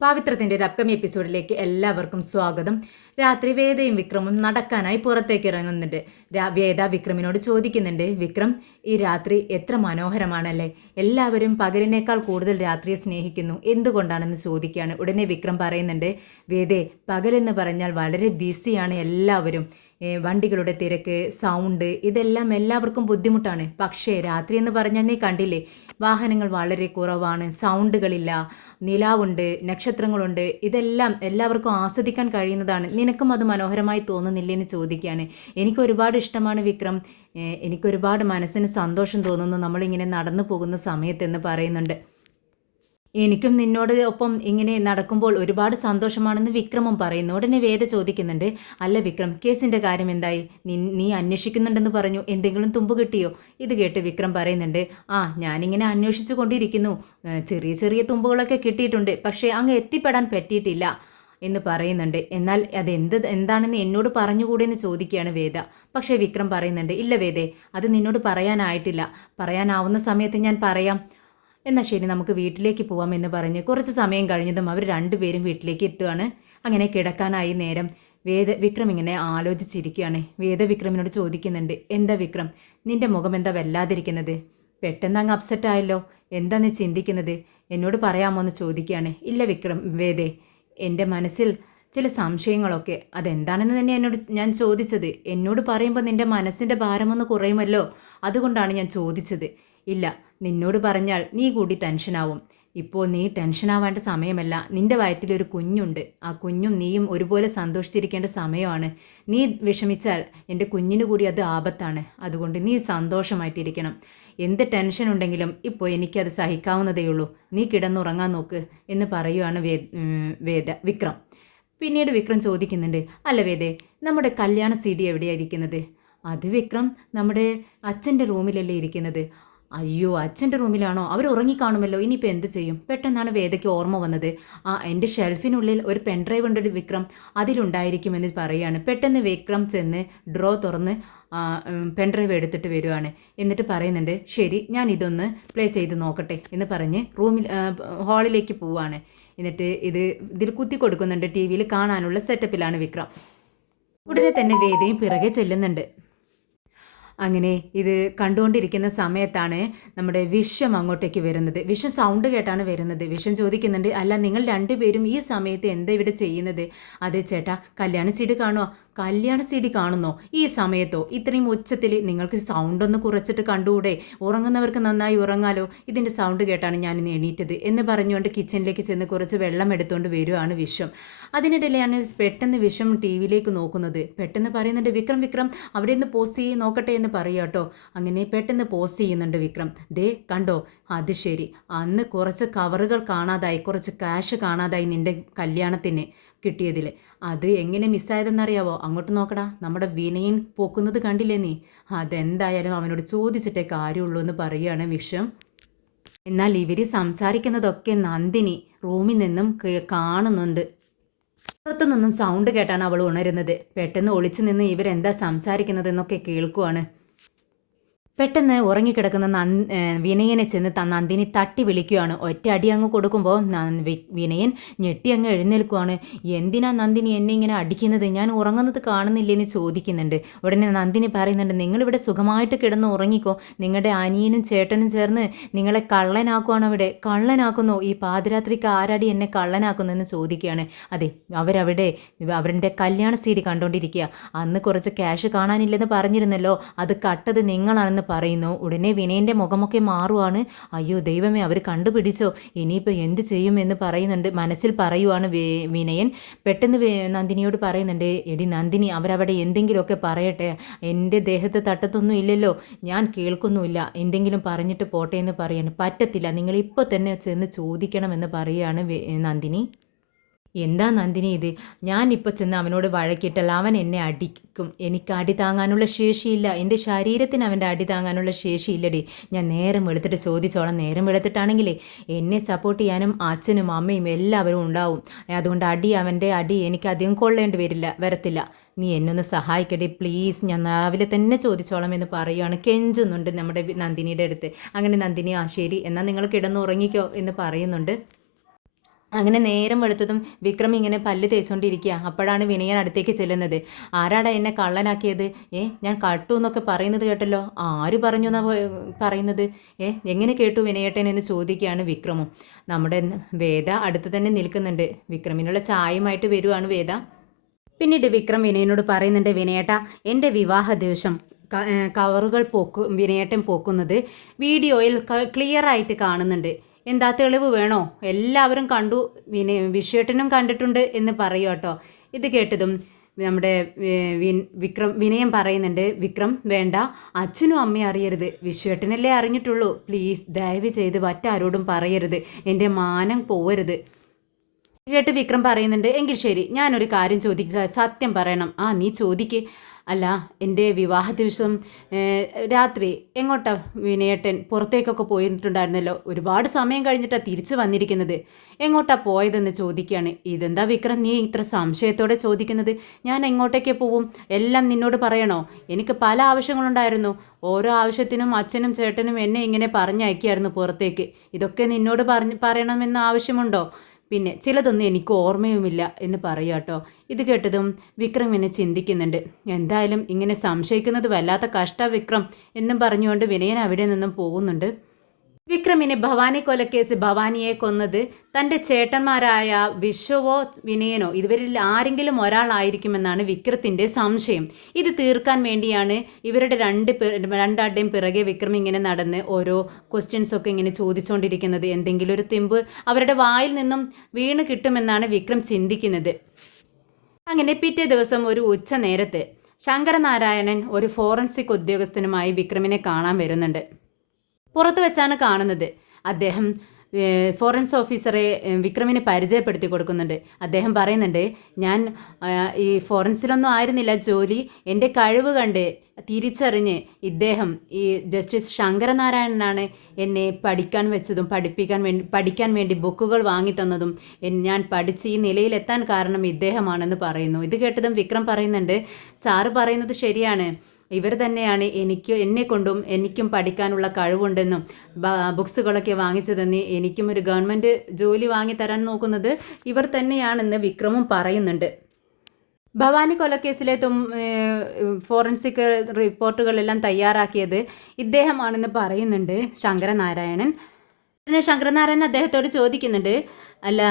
പാവിത്രത്തിൻ്റെ ഒരു അപ്കമിങ് എപ്പിസോഡിലേക്ക് എല്ലാവർക്കും സ്വാഗതം. രാത്രി വേദയും വിക്രമും നടക്കാനായി പുറത്തേക്ക് ഇറങ്ങുന്നുണ്ട്. വേദ വിക്രമിനോട് ചോദിക്കുന്നുണ്ട്, വിക്രം, ഈ രാത്രി എത്ര മനോഹരമാണല്ലേ, എല്ലാവരും പകലിനേക്കാൾ കൂടുതൽ രാത്രിയെ സ്നേഹിക്കുന്നു, എന്തുകൊണ്ടാണെന്ന് ചോദിക്കുകയാണ്. ഉടനെ വിക്രം പറയുന്നുണ്ട്, വേദേ, പകലെന്ന് പറഞ്ഞാൽ വളരെ ബിസിയാണ് എല്ലാവരും, വണ്ടികളുടെ തിരക്ക്, സൗണ്ട്, ഇതെല്ലാം എല്ലാവർക്കും ബുദ്ധിമുട്ടാണ്. പക്ഷേ രാത്രി എന്ന് പറഞ്ഞാൽ നീ കണ്ടില്ലേ, വാഹനങ്ങൾ വളരെ കുറവാണ്, സൗണ്ടുകളില്ല, നിലാവുണ്ട്, നക്ഷത്രങ്ങളുണ്ട്, ഇതെല്ലാം എല്ലാവർക്കും ആസ്വദിക്കാൻ കഴിയുന്നതാണ്. നിനക്കും അത് മനോഹരമായി തോന്നുന്നില്ലേ എന്ന് ചോദിക്കുകയാണ്. എനിക്കൊരുപാട് ഇഷ്ടമാണ് വിക്രം, എനിക്കൊരുപാട് മനസ്സിന് സന്തോഷം തോന്നുന്നു നമ്മളിങ്ങനെ നടന്നു പോകുന്ന സമയത്തെന്ന് പറയുന്നുണ്ട്. എനിക്കും നിന്നോട് ഒപ്പം ഇങ്ങനെ നടക്കുമ്പോൾ ഒരുപാട് സന്തോഷമാണെന്ന് വിക്രമും പറയുന്നു. ഉടനെ വേദ ചോദിക്കുന്നുണ്ട്, അല്ല വിക്രം, കേസിൻ്റെ കാര്യം എന്തായി? നീ അന്വേഷിക്കുന്നുണ്ടെന്ന് പറഞ്ഞു, എന്തെങ്കിലും തുമ്പ് കിട്ടിയോ? ഇത് കേട്ട് വിക്രം പറയുന്നുണ്ട്, ഞാനിങ്ങനെ അന്വേഷിച്ചു കൊണ്ടിരിക്കുന്നു, ചെറിയ ചെറിയ തുമ്പുകളൊക്കെ കിട്ടിയിട്ടുണ്ട്, പക്ഷേ അങ്ങ് എത്തിപ്പെടാൻ പറ്റിയിട്ടില്ല എന്ന് പറയുന്നുണ്ട്. എന്നാൽ എന്താണെന്ന് എന്നോട് പറഞ്ഞുകൂടെ എന്ന് ചോദിക്കുകയാണ് വേദ. പക്ഷേ വിക്രം പറയുന്നുണ്ട്, ഇല്ല വേദേ, അത് നിന്നോട് പറയാനായിട്ടില്ല, പറയാനാവുന്ന സമയത്ത് ഞാൻ പറയാം. എന്നാൽ ശരി, നമുക്ക് വീട്ടിലേക്ക് പോവാം എന്ന് പറഞ്ഞ് കുറച്ച് സമയം കഴിഞ്ഞതും അവർ രണ്ടുപേരും വീട്ടിലേക്ക് എത്തുകയാണ്. അങ്ങനെ കിടക്കാനായി നേരം വിക്രം ഇങ്ങനെ ആലോചിച്ചിരിക്കുകയാണ്. വിക്രമിനോട് ചോദിക്കുന്നുണ്ട്, എന്താ വിക്രം, നിന്റെ മുഖം എന്താ വല്ലാതിരിക്കുന്നത്? പെട്ടെന്ന് അങ്ങ് അപ്സെറ്റ് ആയല്ലോ, എന്താ നീ ചിന്തിക്കുന്നത്? എന്നോട് പറയാമോ എന്ന് ചോദിക്കുകയാണ്. ഇല്ല വിക്രം, എൻ്റെ മനസ്സിൽ ചില സംശയങ്ങളൊക്കെ, അതെന്താണെന്ന് തന്നെ ഞാൻ ചോദിച്ചത്. എന്നോട് പറയുമ്പോൾ നിന്റെ മനസ്സിൻ്റെ ഭാരമൊന്ന് കുറയുമല്ലോ, അതുകൊണ്ടാണ് ഞാൻ ചോദിച്ചത്. ഇല്ല, നിന്നോട് പറഞ്ഞാൽ നീ കൂടി ടെൻഷനാവും. ഇപ്പോൾ നീ ടെൻഷനാവേണ്ട സമയമല്ല, നിന്റെ വയറ്റിലൊരു കുഞ്ഞുണ്ട്, ആ കുഞ്ഞും നീയും ഒരുപോലെ സന്തോഷിച്ചിരിക്കേണ്ട സമയമാണ്. നീ വിഷമിച്ചാൽ എൻ്റെ കുഞ്ഞിന് കൂടി അത് ആപത്താണ്. അതുകൊണ്ട് നീ സന്തോഷമായിട്ടിരിക്കണം. എന്ത് ടെൻഷൻ ഉണ്ടെങ്കിലും ഇപ്പോൾ എനിക്കത് സഹിക്കാവുന്നതേയുള്ളൂ. നീ കിടന്നുറങ്ങാൻ നോക്ക് എന്ന് പറയുവാണ് വിക്രം. പിന്നീട് വിക്രം ചോദിക്കുന്നുണ്ട്, അല്ല വേദേ, നമ്മുടെ കല്യാണ CD എവിടെയായിരിക്കുന്നത്? അത് വിക്രം, നമ്മുടെ അച്ഛൻ്റെ റൂമിലല്ലേ ഇരിക്കുന്നത്. അയ്യോ, അച്ഛൻ്റെ റൂമിലാണോ? അവർ ഉറങ്ങിക്കാണുമല്ലോ, ഇനിയിപ്പോൾ എന്ത് ചെയ്യും? പെട്ടെന്നാണ് വേദയ്ക്ക് ഓർമ്മ വന്നത്. എൻ്റെ ഷെൽഫിനുള്ളിൽ ഒരു പെൻഡ്രൈവ് ഉണ്ട് വിക്രം, അതിലുണ്ടായിരിക്കുമെന്ന് പറയുകയാണ്. പെട്ടെന്ന് വിക്രം ചെന്ന് ഡ്രോ തുറന്ന് പെൻഡ്രൈവ് എടുത്തിട്ട് വരുവാണ്. എന്നിട്ട് പറയുന്നുണ്ട്, ശരി, ഞാൻ ഇതൊന്ന് പ്ലേ ചെയ്ത് നോക്കട്ടെ എന്ന് പറഞ്ഞ് ഹാളിലേക്ക് പോവാണ്. എന്നിട്ട് ഇതിൽ കുത്തി കൊടുക്കുന്നുണ്ട്. TV കാണാനുള്ള സെറ്റപ്പിലാണ് വിക്രം. ഉടനെ തന്നെ വേദയും പിറകെ ചെല്ലുന്നുണ്ട്. അങ്ങനെ ഇത് കണ്ടുകൊണ്ടിരിക്കുന്ന സമയത്താണ് നമ്മുടെ വിശ്വം അങ്ങോട്ടേക്ക് വരുന്നത്. വിശ്വം സൗണ്ട് കേട്ടാണ് വരുന്നത്. വിശ്വം ചോദിക്കുന്നുണ്ട്, അല്ല, നിങ്ങൾ രണ്ടുപേരും ഈ സമയത്ത് എന്താ ഇവിടെ ചെയ്യുന്നത്? അതെ ചേട്ടാ, കല്യാണ CD കാണുമോ? കല്യാണ CD കാണുന്നോ ഈ സമയത്തോ? ഇത്രയും ഉച്ചത്തിൽ നിങ്ങൾക്ക് സൗണ്ട് ഒന്ന് കുറച്ചിട്ട് കണ്ടുകൂടെ? ഉറങ്ങുന്നവർക്ക് നന്നായി ഉറങ്ങാലോ. ഇതിൻ്റെ സൗണ്ട് കേട്ടാണ് ഞാൻ ഇന്ന് എണീറ്റത് എന്ന് പറഞ്ഞുകൊണ്ട് കിച്ചണിലേക്ക് ചെന്ന് കുറച്ച് വെള്ളം എടുത്തുകൊണ്ട് വരുവാണ് വിശ്വം. അതിനിടയിലാണ് പെട്ടെന്ന് വിശ്വം TV നോക്കുന്നത്. പെട്ടെന്ന് പറയുന്നുണ്ട്, വിക്രം വിക്രം, അവിടെ നിന്ന് പോസ്റ്റ് ചെയ്ത് നോക്കട്ടെ എന്ന് പറയുക കേട്ടോ. അങ്ങനെ പെട്ടെന്ന് പോസ്റ്റ് ചെയ്യുന്നുണ്ട് വിക്രം. ദേ കണ്ടോ, അത് ശരി, അന്ന് കുറച്ച് കവറുകൾ കാണാതായി, കുറച്ച് ക്യാഷ് കാണാതായി നിൻ്റെ കല്യാണത്തിന് കിട്ടിയതിൽ. അത് എങ്ങനെ മിസ്സായതെന്നറിയാവോ? അങ്ങോട്ട് നോക്കടാ, നമ്മുടെ വിനയൻ പോക്കുന്നത് കണ്ടില്ലേ നീ? അതെന്തായാലും അവനോട് ചോദിച്ചിട്ടേ കാര്യമുള്ളൂ എന്ന് പറയുകയാണ് വിശ്വം. എന്നാൽ ഇവർ സംസാരിക്കുന്നതൊക്കെ നന്ദിനി റൂമിൽ നിന്നും കാണുന്നുണ്ട്. പുറത്തു നിന്നും സൗണ്ട് കേട്ടാണ് അവൾ ഉണരുന്നത്. പെട്ടെന്ന് ഒളിച്ചു നിന്ന് ഇവരെന്താ സംസാരിക്കുന്നതെന്നൊക്കെ കേൾക്കുവാണ്. പെട്ടെന്ന് ഉറങ്ങിക്കിടക്കുന്ന വിനയനെ ചെന്ന് നന്ദിനി തട്ടി വിളിക്കുകയാണ്. ഒറ്റ അടി അങ്ങ് കൊടുക്കുമ്പോൾ വിനയൻ ഞെട്ടി അങ്ങ് എഴുന്നേൽക്കുവാണ്. എന്തിനാ നന്ദിനി എന്നെ ഇങ്ങനെ അടിക്കുന്നത്? ഞാൻ ഉറങ്ങുന്നത് കാണുന്നില്ലെന്ന് ചോദിക്കുന്നുണ്ട്. ഉടനെ നന്ദിനി പറയുന്നുണ്ട്, നിങ്ങളിവിടെ സുഖമായിട്ട് കിടന്ന് ഉറങ്ങിക്കോ, നിങ്ങളുടെ അനിയനും ചേട്ടനും ചേർന്ന് നിങ്ങളെ കള്ളനാക്കുവാണ്. അവിടെ കള്ളനാക്കുന്നു. ഈ പാതിരാത്രിക്ക് ആരാടി എന്നെ കള്ളനാക്കുന്നതെന്ന് ചോദിക്കുകയാണ്. അതെ, അവരുടെ കല്യാണ CD കണ്ടുകൊണ്ടിരിക്കുക. അന്ന് കുറച്ച് ക്യാഷ് കാണാനില്ലെന്ന് പറഞ്ഞിരുന്നല്ലോ, അത് കട്ടത് നിങ്ങളാണെന്ന് പറയുന്നു. ഉടനെ വിനയൻ്റെ മുഖമൊക്കെ മാറുവാണ്. അയ്യോ ദൈവമേ, അവർ കണ്ടുപിടിച്ചോ, ഇനിയിപ്പോൾ എന്ത് ചെയ്യുമെന്ന് പറയുന്നുണ്ട്. മനസ്സിൽ പറയുവാണ് വിനയൻ. പെട്ടെന്ന് നന്ദിനിയോട് പറയുന്നുണ്ട്, എടി നന്ദിനി, അവരവിടെ എന്തെങ്കിലുമൊക്കെ പറയട്ടെ, എൻ്റെ ദേഹത്ത് തട്ടത്തൊന്നും ഇല്ലല്ലോ, ഞാൻ കേൾക്കുന്നുമില്ല, എന്തെങ്കിലും പറഞ്ഞിട്ട് പോട്ടെ എന്ന് പറയാൻ പറ്റത്തില്ല, നിങ്ങൾ ഇപ്പോൾ തന്നെ ചെന്ന് ചോദിക്കണമെന്ന് പറയുകയാണ് നന്ദിനി. എന്താ നന്ദിനി ഇത്? ഞാനിപ്പോൾ ചെന്ന് അവനോട് വഴക്കിയിട്ടല്ല അവൻ എന്നെ അടിക്കും. എനിക്ക് അടി താങ്ങാനുള്ള ശേഷിയില്ല, എൻ്റെ ശരീരത്തിന് അവൻ്റെ അടി താങ്ങാനുള്ള ശേഷിയില്ലടി. ഞാൻ നേരം വെളുത്തിട്ട് ചോദിച്ചോളാം. നേരം വെളുത്തിട്ടാണെങ്കിലേ എന്നെ സപ്പോർട്ട് ചെയ്യാനും അച്ഛനും അമ്മയും എല്ലാവരും ഉണ്ടാവും. അതുകൊണ്ട് അവൻ്റെ അടി എനിക്ക് അധികം കൊള്ളേണ്ടി വരത്തില്ല. നീ എന്നൊന്ന് സഹായിക്കടി പ്ലീസ്, ഞാൻ രാവിലെ തന്നെ ചോദിച്ചോളാം എന്ന് പറയുകയാണ്. കെഞ്ചുന്നുണ്ട് നമ്മുടെ നന്ദിനിയുടെ അടുത്ത്. അങ്ങനെ നന്ദിനി, ശരി, എന്നാൽ നിങ്ങൾ കിടന്നുറങ്ങിക്കോ എന്ന് പറയുന്നുണ്ട്. അങ്ങനെ നേരം വെളുത്തതും വിക്രം ഇങ്ങനെ പല്ല് തേച്ചുകൊണ്ടിരിക്കുക. അപ്പോഴാണ് വിനയൻ അടുത്തേക്ക് ചെല്ലുന്നത്. ആരാടാ എന്നെ കള്ളനാക്കിയത്? ഞാൻ കട്ടു എന്നൊക്കെ പറയുന്നത് കേട്ടല്ലോ. ആര് പറഞ്ഞു എന്നാ പറയുന്നത്? എങ്ങനെ കേട്ടു വിനയേട്ടൻ എന്ന് ചോദിക്കുകയാണ് വിക്രമും. നമ്മുടെ വേദ അടുത്ത് തന്നെ നിൽക്കുന്നുണ്ട്. വിക്രമിനുള്ള ചായയുമായിട്ട് വരുവാണ് വേദ. പിന്നീട് വിക്രം വിനയനോട് പറയുന്നുണ്ട്, വിനയേട്ട എൻ്റെ വിവാഹ ദിവസം കവറുകൾ വിനയേട്ടൻ പോക്കുന്നത് വീഡിയോയിൽ ക്ലിയർ ആയിട്ട് കാണുന്നുണ്ട്. എന്താ തെളിവ് വേണോ? എല്ലാവരും കണ്ടു, വിശ്വേട്ടനും കണ്ടിട്ടുണ്ട് എന്ന് പറയൂ കേട്ടോ. ഇത് കേട്ടതും നമ്മുടെ വിനയം പറയുന്നുണ്ട്, വിക്രം വേണ്ട, അച്ഛനും അമ്മയും അറിയരുത്, വിശ്വേട്ടനല്ലേ അറിഞ്ഞിട്ടുള്ളൂ, പ്ലീസ് ദയവ് ചെയ്ത് മറ്റാരോടും പറയരുത്, എൻ്റെ മാനം പോവരുത്. കേട്ട് വിക്രം പറയുന്നുണ്ട്, എങ്കിൽ ശരി, ഞാനൊരു കാര്യം ചോദിക്കുക, സത്യം പറയണം. നീ ചോദിക്ക്. അല്ല, എൻ്റെ വിവാഹ ദിവസം രാത്രി എങ്ങോട്ടാ വിനയേട്ടൻ പുറത്തേക്കൊക്കെ പോയിട്ടുണ്ടായിരുന്നല്ലോ, ഒരുപാട് സമയം കഴിഞ്ഞിട്ടാണ് തിരിച്ചു വന്നിരിക്കുന്നത്, എങ്ങോട്ടാ പോയതെന്ന് ചോദിക്കുകയാണ്. ഇതെന്താ വിക്രം നീ ഇത്ര സംശയത്തോടെ ചോദിക്കുന്നത്? ഞാൻ എങ്ങോട്ടേക്ക് പോവും? എല്ലാം നിന്നോട് പറയണോ? എനിക്ക് പല ആവശ്യങ്ങളുണ്ടായിരുന്നു. ഓരോ ആവശ്യത്തിനും അച്ഛനും ചേട്ടനും എന്നെ ഇങ്ങനെ പറഞ്ഞയക്കായിരുന്നു പുറത്തേക്ക്. ഇതൊക്കെ നിന്നോട് പറയണമെന്ന് ആവശ്യമുണ്ടോ? പിന്നെ ചിലതൊന്നും എനിക്ക് ഓർമ്മയുമില്ല എന്ന് പറയാട്ടോ. ഇത് കേട്ടതും വിക്രം എന്നെ ചിന്തിക്കുന്നുണ്ട്. എന്തായാലും ഇങ്ങനെ സംശയിക്കുന്നത് വല്ലാത്ത കഷ്ട വിക്രം എന്നും പറഞ്ഞുകൊണ്ട് വിനയൻ അവിടെ നിന്നും പോകുന്നുണ്ട്. വിക്രമിനെ ഭവാനി കൊലക്കേസ് ഭവാനിയെ കൊന്നത് തൻ്റെ ചേട്ടന്മാരായ വിശ്വവോ വിനയനോ ഇവരിൽ ആരെങ്കിലും ഒരാളായിരിക്കുമെന്നാണ് വിക്രത്തിൻ്റെ സംശയം. ഇത് തീർക്കാൻ വേണ്ടിയാണ് ഇവരുടെ രണ്ടാരുടെയും പിറകെ വിക്രം ഇങ്ങനെ നടന്ന് ഓരോ ക്വസ്റ്റ്യൻസൊക്കെ ഇങ്ങനെ ചോദിച്ചുകൊണ്ടിരിക്കുന്നത്. എന്തെങ്കിലും ഒരു തെമ്പ് അവരുടെ വായിൽ നിന്നും വീണ് കിട്ടുമെന്നാണ് വിക്രം ചിന്തിക്കുന്നത്. അങ്ങനെ പിറ്റേ ദിവസം ഒരു ഉച്ച നേരത്ത് ശങ്കരനാരായണൻ ഒരു ഫോറൻസിക് ഉദ്യോഗസ്ഥനുമായി വിക്രമിനെ കാണാൻ വരുന്നുണ്ട്. പുറത്ത് വെച്ചാണ് കാണുന്നത്. അദ്ദേഹം ഫോറൻസ് ഓഫീസറെ വിക്രമിനെ പരിചയപ്പെടുത്തി കൊടുക്കുന്നുണ്ട്. അദ്ദേഹം പറയുന്നുണ്ട്, ഞാൻ ഈ ഫോറൻസിലൊന്നും ആയിരുന്നില്ല ജോലി, എൻ്റെ കഴിവ് കണ്ട് തിരിച്ചറിഞ്ഞ് ഇദ്ദേഹം ഈ ജസ്റ്റിസ് ശങ്കരനാരായണനാണ് എന്നെ പഠിക്കാൻ വെച്ചതും പഠിക്കാൻ വേണ്ടി ബുക്കുകൾ വാങ്ങിത്തന്നതും ഞാൻ പഠിച്ച് ഈ നിലയിലെത്താൻ കാരണം ഇദ്ദേഹമാണെന്ന് പറയുന്നു. ഇത് കേട്ടതും വിക്രം പറയുന്നുണ്ട്, സാറ് പറയുന്നത് ശരിയാണ്, ഇവർ തന്നെയാണ് എന്നെ കൊണ്ടും എനിക്കും പഠിക്കാനുള്ള കഴിവുണ്ടെന്നും ബുക്സുകളൊക്കെ വാങ്ങിച്ചു തന്നെ എനിക്കും ഒരു ഗവൺമെൻറ് ജോലി വാങ്ങിത്തരാൻ നോക്കുന്നത് ഇവർ തന്നെയാണെന്ന് വിക്രമും പറയുന്നുണ്ട്. ഭവാനി കൊലക്കേസിലെ ഫോറൻസിക് റിപ്പോർട്ടുകളെല്ലാം തയ്യാറാക്കിയത് ഇദ്ദേഹമാണെന്ന് പറയുന്നുണ്ട് ശങ്കരനാരായണൻ. പിന്നെ ശങ്കരനാരായണൻ അദ്ദേഹത്തോട് ചോദിക്കുന്നുണ്ട്, അല്ല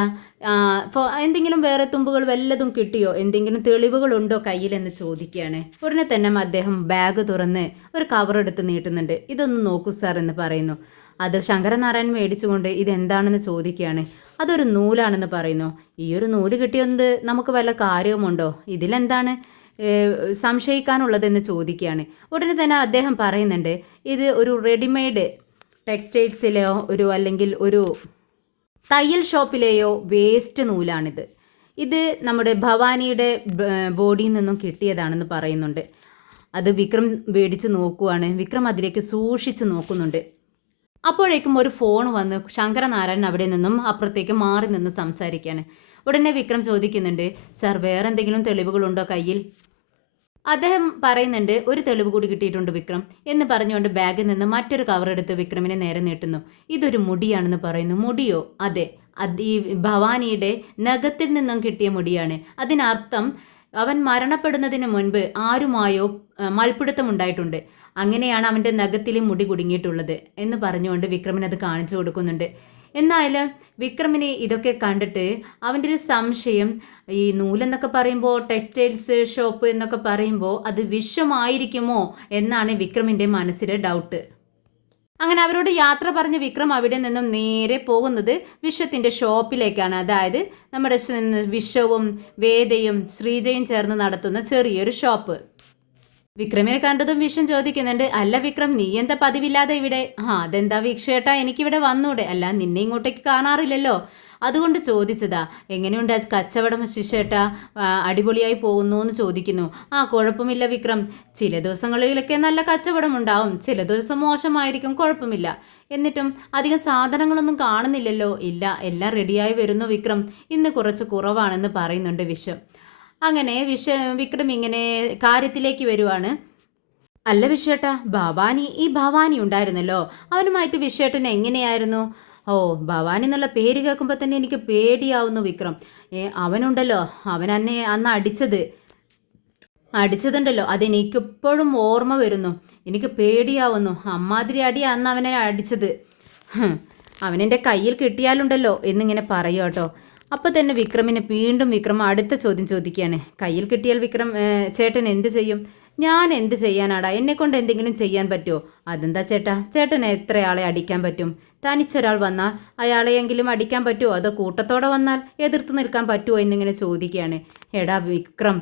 എന്തെങ്കിലും വേറെ തുമ്പുകൾ വല്ലതും കിട്ടിയോ, എന്തെങ്കിലും തെളിവുകളുണ്ടോ കയ്യിലെന്ന് ചോദിക്കുകയാണ്. ഉടനെ തന്നെ അദ്ദേഹം ബാഗ് തുറന്ന് ഒരു കവർ എടുത്ത് നീട്ടുന്നുണ്ട്. ഇതൊന്ന് നോക്കൂ സാർ എന്ന് പറയുന്നു. അത് ശങ്കരനാരായണൻ മേടിച്ചുകൊണ്ട് ഇതെന്താണെന്ന് ചോദിക്കുകയാണ്. അതൊരു നൂലാണെന്ന് പറയുന്നു. ഈ ഒരു നൂല് കിട്ടിയത് നമുക്ക് വല്ല കാര്യവുമുണ്ടോ, ഇതിലെന്താണ് സംശയിക്കാനുള്ളതെന്ന് ചോദിക്കുകയാണ്. ഉടനെ തന്നെ അദ്ദേഹം പറയുന്നുണ്ട്, ഇത് ഒരു റെഡിമെയ്ഡ് ടെക്സ്റ്റൈൽസിലെയോ അല്ലെങ്കിൽ ഒരു തയ്യൽ ഷോപ്പിലെയോ വേസ്റ്റ് നൂലാണിത്. ഇത് നമ്മുടെ ഭവാനിയുടെ ബോഡിയിൽ നിന്നും കിട്ടിയതാണെന്ന് പറയുന്നുണ്ട്. അത് വിക്രം മേടിച്ച് നോക്കുവാണ്. വിക്രം അതിലേക്ക് സൂക്ഷിച്ച് നോക്കുന്നുണ്ട്. അപ്പോഴേക്കും ഒരു ഫോൺ വന്ന് ശങ്കരനാരായണൻ അവിടെ നിന്നും അപ്പുറത്തേക്ക് മാറി നിന്ന് സംസാരിക്കുകയാണ്. ഉടനെ വിക്രം ചോദിക്കുന്നുണ്ട്, സാർ വേറെ എന്തെങ്കിലും തെളിവുകളുണ്ടോ കയ്യിൽ? അദ്ദേഹം പറയുന്നുണ്ട്, ഒരു തെളിവ് കൂടി കിട്ടിയിട്ടുണ്ട് വിക്രം എന്ന് പറഞ്ഞുകൊണ്ട് ബാഗിൽ നിന്ന് മറ്റൊരു കവർ എടുത്ത് വിക്രമിനെ നേരെ നീട്ടുന്നു. ഇതൊരു മുടിയാണെന്ന് പറയുന്നു. മുടിയോ? അതെ, ഈ ഭവാനിയുടെ നഖത്തിൽ നിന്നും കിട്ടിയ മുടിയാണ്. അതിനർത്ഥം അവൻ മരണപ്പെടുന്നതിന് മുൻപ് ആരുമായോ മൽപ്പിടുത്തമുണ്ടായിട്ടുണ്ട്, അങ്ങനെയാണ് അവൻ്റെ നഖത്തിൽ മുടി കുടുങ്ങിയിട്ടുള്ളത് എന്ന് പറഞ്ഞുകൊണ്ട് വിക്രമിന് അത് കാണിച്ചു കൊടുക്കുന്നുണ്ട്. എന്നാലും വിക്രമിന് ഇതൊക്കെ കണ്ടിട്ട് അവൻ്റെ ഒരു സംശയം, ഈ നൂലെന്നൊക്കെ പറയുമ്പോൾ ടെക്സ്റ്റൈൽസ് ഷോപ്പ് എന്നൊക്കെ പറയുമ്പോൾ അത് വിശ്വമായിരിക്കുമോ എന്നാണ് വിക്രമിൻ്റെ മനസ്സിലെ ഡൗട്ട്. അങ്ങനെ അവരോട് യാത്ര പറഞ്ഞ് വിക്രം അവിടെ നിന്നും നേരെ പോകുന്നത് വിശ്വത്തിൻ്റെ ഷോപ്പിലേക്കാണ്. അതായത് നമ്മുടെ വിശ്വവും വേദയും ശ്രീജയും ചേർന്ന് നടത്തുന്ന ചെറിയൊരു ഷോപ്പ്. വിക്രമിനെ കണ്ടതും വിശ്വം ചോദിക്കുന്നുണ്ട്, അല്ല വിക്രം, നീ എന്താ പതിവില്ലാതെ ഇവിടെ? അതെന്താ വിക്ഷേട്ടാ, എനിക്കിവിടെ വന്നൂടെ? അല്ല, നിന്നെ ഇങ്ങോട്ടേക്ക് കാണാറില്ലല്ലോ, അതുകൊണ്ട് ചോദിച്ചതാ. എങ്ങനെയുണ്ട് കച്ചവടം ശിശേട്ടാ, അടിപൊളിയായി പോകുന്നു എന്ന് ചോദിക്കുന്നു. കുഴപ്പമില്ല വിക്രം, ചില ദിവസങ്ങളിലൊക്കെ നല്ല കച്ചവടം ഉണ്ടാവും, ചില ദിവസം മോശമായിരിക്കും, കുഴപ്പമില്ല. എന്നിട്ടും അധികം സാധനങ്ങളൊന്നും കാണുന്നില്ലല്ലോ? ഇല്ല, എല്ലാം റെഡിയായി വരുന്നു വിക്രം, ഇന്ന് കുറച്ച് കുറവാണെന്ന് പറയുന്നുണ്ട് വിശ്വം. അങ്ങനെ വിക്രം ഇങ്ങനെ കാര്യത്തിലേക്ക് വരുവാണ്. അല്ല വിശ്വേട്ടാ, ഈ ഭവാനി ഉണ്ടായിരുന്നല്ലോ, അവനുമായിട്ട് വിശ്വേട്ടൻ എങ്ങനെയായിരുന്നു? ഓ, ഭവാനി എന്നുള്ള പേര് കേൾക്കുമ്പോൾ തന്നെ എനിക്ക് പേടിയാവുന്നു വിക്രം. അവനുണ്ടല്ലോ, അവൻ എന്നെ അന്ന് അടിച്ചതുണ്ടല്ലോ, അതെനിക്കിപ്പോഴും ഓർമ്മ വരുന്നു. എനിക്ക് പേടിയാവുന്നു. അമ്മാതിരി അടിയാ അന്ന് അവനെ അടിച്ചത്. ഹും, അവനെൻ്റെ കയ്യിൽ കിട്ടിയാലുണ്ടല്ലോ എന്നിങ്ങനെ പറയുക കേട്ടോ. അപ്പോൾ തന്നെ വിക്രമിന് വീണ്ടും വിക്രം അടുത്ത ചോദ്യം ചോദിക്കുകയാണ്. കയ്യിൽ കിട്ടിയാൽ വിക്രം ചേട്ടൻ എന്ത് ചെയ്യും? ഞാൻ എന്ത് ചെയ്യാനാടാ? എന്നെക്കൊണ്ട് എന്തെങ്കിലും ചെയ്യാൻ പറ്റുമോ? അതെന്താ ചേട്ടാ, ചേട്ടൻ എത്ര ആളെ അടിക്കാൻ പറ്റും? തനിച്ചൊരാൾ വന്നാൽ അയാളെയെങ്കിലും അടിക്കാൻ പറ്റുമോ? അതോ കൂട്ടത്തോടെ വന്നാൽ എതിർത്ത് നിൽക്കാൻ പറ്റുമോ എന്നിങ്ങനെ ചോദിക്കുകയാണ്. എടാ വിക്രം,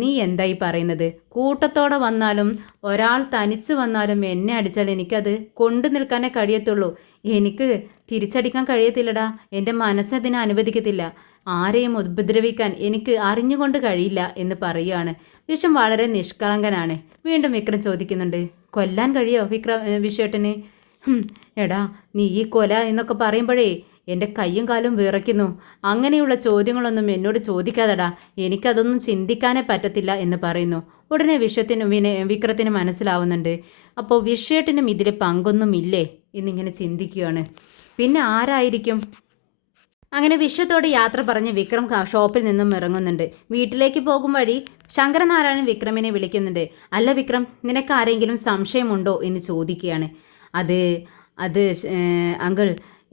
നീ എന്തായി പറയുന്നത്? കൂട്ടത്തോടെ വന്നാലും ഒരാൾ തനിച്ച് വന്നാലും എന്നെ അടിച്ചാൽ എനിക്കത് കൊണ്ടു നിൽക്കാനേ കഴിയത്തുള്ളൂ. എനിക്ക് തിരിച്ചടിക്കാൻ കഴിയത്തില്ലടാ. എൻ്റെ മനസ്സതിനെ അനുവദിക്കത്തില്ല. ആരെയും ഉപദ്രവിക്കാൻ എനിക്ക് അറിഞ്ഞുകൊണ്ട് കഴിയില്ല എന്ന് പറയുകയാണ്. വിഷം വളരെ നിഷ്കളങ്കനാണ്. വീണ്ടും വിക്രം ചോദിക്കുന്നുണ്ട്, കൊല്ലാൻ കഴിയോ വിശ്വേട്ടന്? എടാ, നീ ഈ കൊല എന്നൊക്കെ പറയുമ്പോഴേ എൻ്റെ കയ്യും കാലും വിറയ്ക്കുന്നു. അങ്ങനെയുള്ള ചോദ്യങ്ങളൊന്നും എന്നോട് ചോദിക്കാതെടാ, എനിക്കതൊന്നും ചിന്തിക്കാനേ പറ്റത്തില്ല എന്ന് പറയുന്നു. ഉടനെ വിക്രത്തിന് മനസ്സിലാവുന്നുണ്ട്, അപ്പോൾ വിഷേട്ടനും ഇതിൽ പങ്കൊന്നുമില്ലേ എന്നിങ്ങനെ ചിന്തിക്കുകയാണ്. പിന്നെ ആരായിരിക്കും? അങ്ങനെ വിഷത്തോട് യാത്ര പറഞ്ഞ് വിക്രം ഷോപ്പിൽ നിന്നും ഇറങ്ങുന്നുണ്ട്. വീട്ടിലേക്ക് പോകും വഴി ശങ്കരനാരായണൻ വിക്രമിനെ വിളിക്കുന്നുണ്ട്. അല്ല വിക്രം, നിനക്ക് ആരെങ്കിലും സംശയമുണ്ടോ എന്ന് ചോദിക്കുകയാണ്. അത് അത് അങ്കിൾ,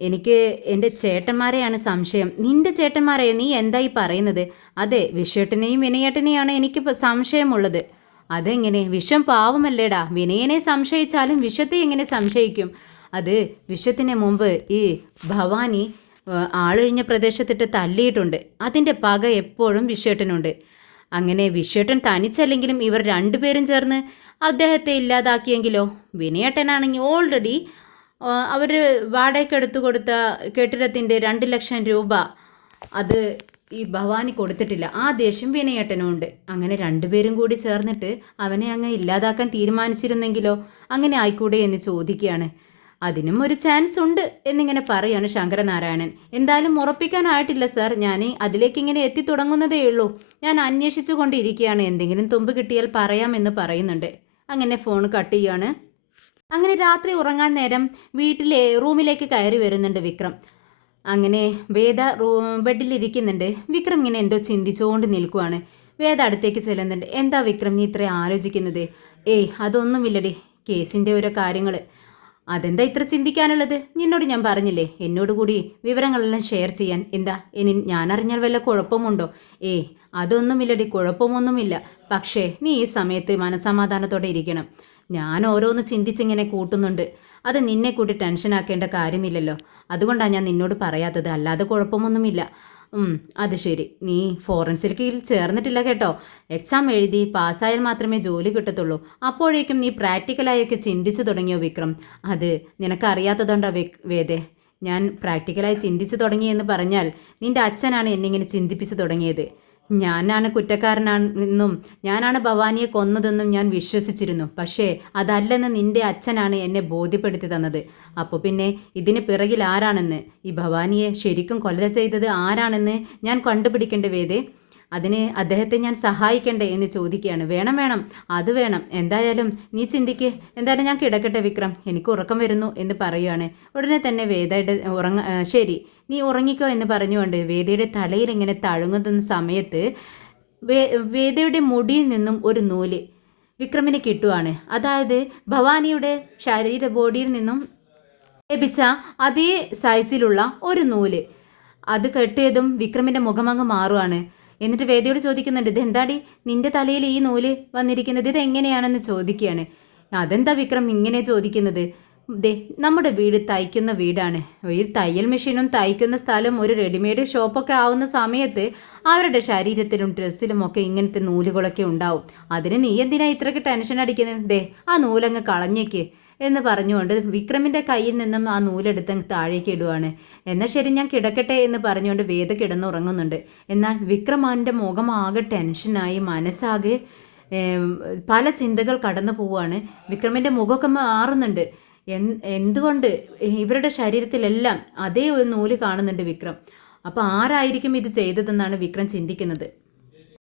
എനിക്ക് എൻ്റെ ചേട്ടന്മാരെയാണ് സംശയം. നിന്റെ ചേട്ടന്മാരെയോ? നീ എന്തായി പറയുന്നത്? അതെ, വിശ്വേട്ടനെയും വിനയേട്ടനെയാണ് എനിക്ക് സംശയമുള്ളത്. അതെങ്ങനെ? വിഷം പാവമല്ലേടാ. വിനയനെ സംശയിച്ചാലും വിശ്വത്തെ എങ്ങനെ സംശയിക്കും? അത് വിശ്വത്തിന് മുമ്പ് ഈ ഭവാനി ആളൊഴിഞ്ഞ പ്രദേശത്തിട്ട് തല്ലിയിട്ടുണ്ട്. അതിൻ്റെ പക എപ്പോഴും വിശ്വേട്ടനുണ്ട്. അങ്ങനെ വിശ്വേട്ടൻ തനിച്ചല്ലെങ്കിലും ഇവർ രണ്ടുപേരും ചേർന്ന് അദ്ദേഹത്തെ ഇല്ലാതാക്കിയെങ്കിലോ? വിനയേട്ടനാണെങ്കിൽ ഓൾറെഡി അവർ വാടകയ്ക്ക് എടുത്തു കൊടുത്ത കെട്ടിടത്തിൻ്റെ 2,00,000 രൂപ അത് ഈ ഭവാനി കൊടുത്തിട്ടില്ല. ആ ദേഷ്യം വിനയേട്ടനും ഉണ്ട്. അങ്ങനെ രണ്ടുപേരും കൂടി ചേർന്നിട്ട് അവനെ അങ്ങ് ഇല്ലാതാക്കാൻ തീരുമാനിച്ചിരുന്നെങ്കിലോ? അങ്ങനെ ആയിക്കൂടെ എന്ന് ചോദിക്കുകയാണ്. അതിനും ഒരു ചാൻസ് ഉണ്ട് എന്നിങ്ങനെ പറയാണ് ശങ്കരനാരായണൻ. എന്തായാലും ഉറപ്പിക്കാനായിട്ടില്ല സാർ. ഞാൻ അതിലേക്ക് ഇങ്ങനെ എത്തിത്തുടങ്ങുന്നതേ ഉള്ളൂ. ഞാൻ അന്വേഷിച്ചു കൊണ്ടിരിക്കുകയാണ്. എന്തെങ്കിലും തുമ്പ് കിട്ടിയാൽ പറയാമെന്ന് പറയുന്നുണ്ട്. അങ്ങനെ ഫോൺ കട്ട് ചെയ്യുകയാണ്. അങ്ങനെ രാത്രി ഉറങ്ങാൻ നേരം വീട്ടിലെ റൂമിലേക്ക് കയറി വരുന്നുണ്ട് വിക്രം. അങ്ങനെ വേദ ബെഡിലിരിക്കുന്നുണ്ട്. വിക്രം ഇങ്ങനെ എന്തോ ചിന്തിച്ചുകൊണ്ട് നിൽക്കുവാണ്. വേദ അടുത്തേക്ക് ചെല്ലുന്നുണ്ട്. എന്താ വിക്രം നീ ഇത്ര ആലോചിക്കുന്നത്? ഏയ് അതൊന്നുമില്ലടി, കേസിൻ്റെ ഓരോ കാര്യങ്ങൾ. അതെന്താ ഇത്ര ചിന്തിക്കാനുള്ളത്? നിന്നോട് ഞാൻ പറഞ്ഞില്ലേ എന്നോട് കൂടി വിവരങ്ങളെല്ലാം ഷെയർ ചെയ്യാൻ. എന്താ ഇനി ഞാൻ അറിഞ്ഞാൽ വല്ല കുഴപ്പമുണ്ടോ? ഏയ് അതൊന്നുമില്ലടി, കുഴപ്പമൊന്നുമില്ല. പക്ഷേ നീ ഈ സമയത്ത് മനസമാധാനത്തോടെ ഇരിക്കണം. ഞാൻ ഓരോന്ന് ചിന്തിച്ചിങ്ങനെ കൂട്ടുന്നുണ്ട്. അത് നിന്നെ കൂടി ടെൻഷനാക്കേണ്ട കാര്യമില്ലല്ലോ. അതുകൊണ്ടാണ് ഞാൻ നിന്നോട് പറയാത്തത്. അല്ലാതെ കുഴപ്പമൊന്നുമില്ല. അത് ശരി. നീ ഫോറൻസിക്കിൽ ചേർന്നിട്ടില്ല കേട്ടോ. എക്സാം എഴുതി പാസ്സായാൽ മാത്രമേ ജോലി കിട്ടത്തുള്ളൂ. അപ്പോഴേക്കും നീ പ്രാക്ടിക്കലായൊക്കെ ചിന്തിച്ചു തുടങ്ങിയോ വിക്രം? അത് നിനക്കറിയാത്തതുകൊണ്ടാ വേദേ. ഞാൻ പ്രാക്ടിക്കലായി ചിന്തിച്ചു തുടങ്ങിയെന്ന് പറഞ്ഞാൽ നിന്റെ അച്ഛനാണ് എന്നിങ്ങനെ ചിന്തിപ്പിച്ചു തുടങ്ങിയത്. ഞാനാണ് കുറ്റക്കാരനാണെന്നും ഞാനാണ് ഭവാനിയെ കൊന്നതെന്നും ഞാൻ വിശ്വസിച്ചിരുന്നു. പക്ഷേ അതല്ലെന്ന് നിന്റെ അച്ഛനാണ് എന്നെ ബോധ്യപ്പെടുത്തി തന്നത്. അപ്പോൾ പിന്നെ ഇതിന് പിറകിൽ ആരാണെന്ന്, ഈ ഭവാനിയെ ശരിക്കും കൊല ചെയ്തത് ആരാണെന്ന് ഞാൻ കണ്ടുപിടിക്കേണ്ട വേദേ. അതിന് അദ്ദേഹത്തെ ഞാൻ സഹായിക്കണ്ടേ എന്ന് ചോദിക്കുകയാണ്. വേണം വേണം, അത് വേണം. എന്തായാലും നീ ചിന്തിക്ക്. എന്തായാലും ഞാൻ കിടക്കട്ടെ വിക്രം, എനിക്ക് ഉറക്കം വരുന്നു എന്ന് പറയുകയാണ്. ഉടനെ തന്നെ വേദയുടെ ശരി നീ ഉറങ്ങിക്കോ എന്ന് പറഞ്ഞുകൊണ്ട് വേദയുടെ തലയിൽ ഇങ്ങനെ തഴുങ്ങുന്ന സമയത്ത് വേദയുടെ മുടിയിൽ നിന്നും ഒരു നൂല് വിക്രമിന് കിട്ടുവാണ്. അതായത് ഭവാനിയുടെ ബോഡിയിൽ നിന്നും ലഭിച്ച അതേ സൈസിലുള്ള ഒരു നൂല്. അത് കെട്ടിയതും വിക്രമിൻ്റെ മുഖമങ്ങ് മാറുവാണ്. എന്നിട്ട് വേദയോട് ചോദിക്കുന്നുണ്ട്, ഇത് എന്താടി നിന്റെ തലയിൽ ഈ നൂല് വന്നിരിക്കുന്നത്, ഇത് എങ്ങനെയാണെന്ന് ചോദിക്കുകയാണ്. അതെന്താ വിക്രം ഇങ്ങനെ ചോദിക്കുന്നത്? ദേ, നമ്മുടെ വീട് തയ്ക്കുന്ന വീടാണ്. ഈ തയ്യൽ മെഷീനും തയ്ക്കുന്ന സ്ഥലം ഒരു റെഡിമെയ്ഡ് ഷോപ്പൊക്കെ ആവുന്ന സമയത്ത് അവരുടെ ശരീരത്തിലും ഡ്രസ്സിലും ഒക്കെ ഇങ്ങനത്തെ നൂലുകളൊക്കെ ഉണ്ടാവും. അതിന് നീ എന്തിനാ ഇത്രയ്ക്ക് ടെൻഷൻ അടിക്കുന്നത്? ദേ, ആ നൂലങ്ങ് കളഞ്ഞേക്ക് എന്ന് പറഞ്ഞുകൊണ്ട് വിക്രമിൻ്റെ കയ്യിൽ നിന്നും ആ നൂലെടുത്ത് താഴേക്ക് ഇടുവാണ്. എന്നാൽ ശരി ഞാൻ കിടക്കട്ടെ എന്ന് പറഞ്ഞുകൊണ്ട് വേദ കിടന്നുറങ്ങുന്നുണ്ട്. എന്നാൽ വിക്രമാൻ്റെ മുഖമാകെ ടെൻഷനായി, മനസ്സാകെ പല ചിന്തകൾ കടന്നു പോവുകയാണ്. വിക്രമിൻ്റെ മുഖമൊക്കെ മാറുന്നുണ്ട്. എന്തുകൊണ്ട് ഇവരുടെ ശരീരത്തിലെല്ലാം അതേ ഒരു നൂല് കാണുന്നുണ്ട് വിക്രം. അപ്പോൾ ആരായിരിക്കും ഇത് ചെയ്തതെന്നാണ് വിക്രം ചിന്തിക്കുന്നത്.